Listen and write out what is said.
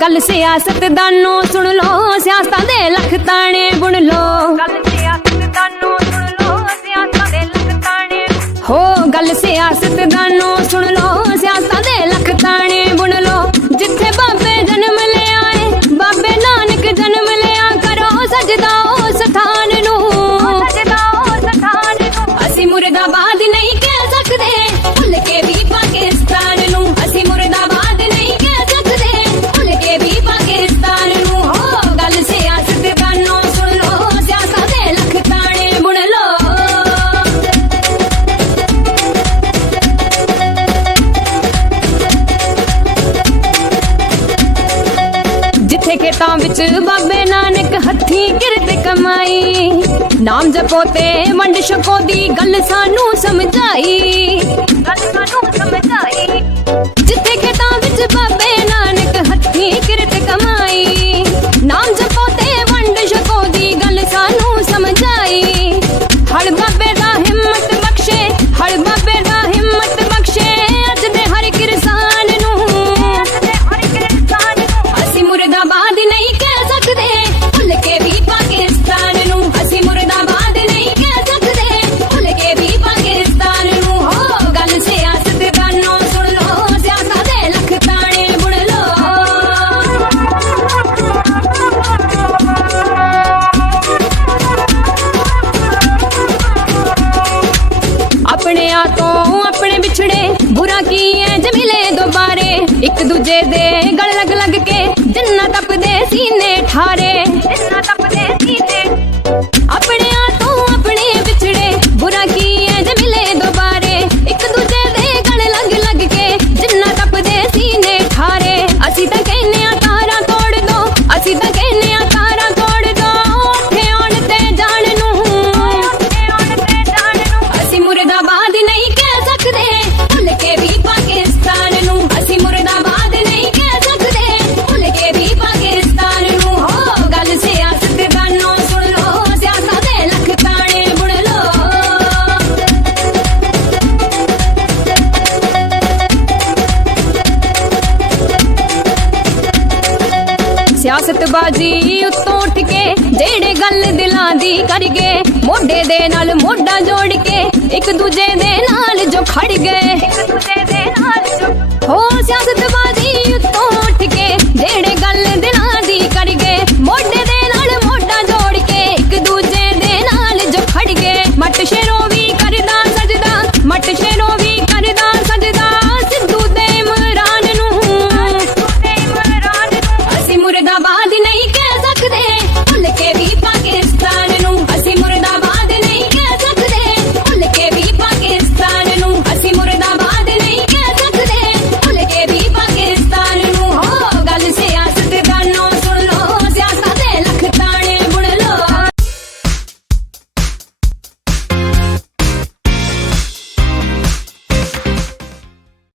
गल सियासतदानों सुन लो, सियासत दे लख ताने बुन लो। गल सियासतदानों सुन लो, सियासत दे लख ताने हो। गल सियासतदानों सुन लो, सियासत दे लख ताने बुन लो। जिथे बाबे जन्म ले आए, बाबे नानक जन्म लिया, करो सजदा उस स्थान नू, सजदा उस स्थान नू। असी मुर्दाबाद नहीं कह सकदे, भुल के भी पाकिस्तान नू। असी मुर्दाबाद नहीं कह सकदे, भुल के भी पाकिस्तान नू। हो गल सियासतदानों सुन लो, सियासत दे लख ताने बुन लो। जिथे खेतां विच बाबे नानक हथी किरत कमाई, नाम जपो ते वंड छको दी गल सानू समझाई, गल सानू समझाई। जिथे खेतां विच बाबे नानक हथी किरत कमाई, नाम जपो ते वंड छको दी गल सानू समझाई। हर बाबे दा हिम्मत बख्शे, हर बाबे दा हिम्मत बख्शे, अज दे हर किरसान नू, अज दे हर किरसान नू। असी मुर्दाबाद नहीं कह सकदे, भुल के भी पाकिस्तान नू। असी मुर्दाबाद नहीं कह सकदे, भुल के भी पाकिस्तान नू। हो गल सियासतदानों सुन लो, सियासत दे लख ताने बुन लो। अपने आ तो अपने बिछड़े, बुरा की है ज मिले दोबारे। एक दूजे दे गल लग लग के जिन्ना तपदे सीने ठारे, जिन्ना तपदे सीने। अपने आ तो अपने बिछड़े, बुरा की है ज मिले दोबारे। एक दूजे दे गल लग लग के जिन्ना तपदे सीने ठारे। असी तां कहने आ तारा तोड़ दो, असी तां कहने आ तारा तोड़ दो, उत्थे आउण ते जाण नू, उत्थे आउण ते जाण नू। असी मुर्दाबाद नहीं कह सकदे, भुल के भी पाकिस्तान नू। असी मुर्दाबाद नहीं कह सकदे, भुल के भी पाकिस्तान नू। हो गल सियासतदानों सुन लो, सियासत दे लख ताने बुन लो। सियासतबाजी उत्तों उठ के जेड़े गल दिलां दी कर गए, मोढे दे नाल मोढा जोड़ के एक दूजे दे नाल जो खड़ गए, एक दूजे दे नाल जो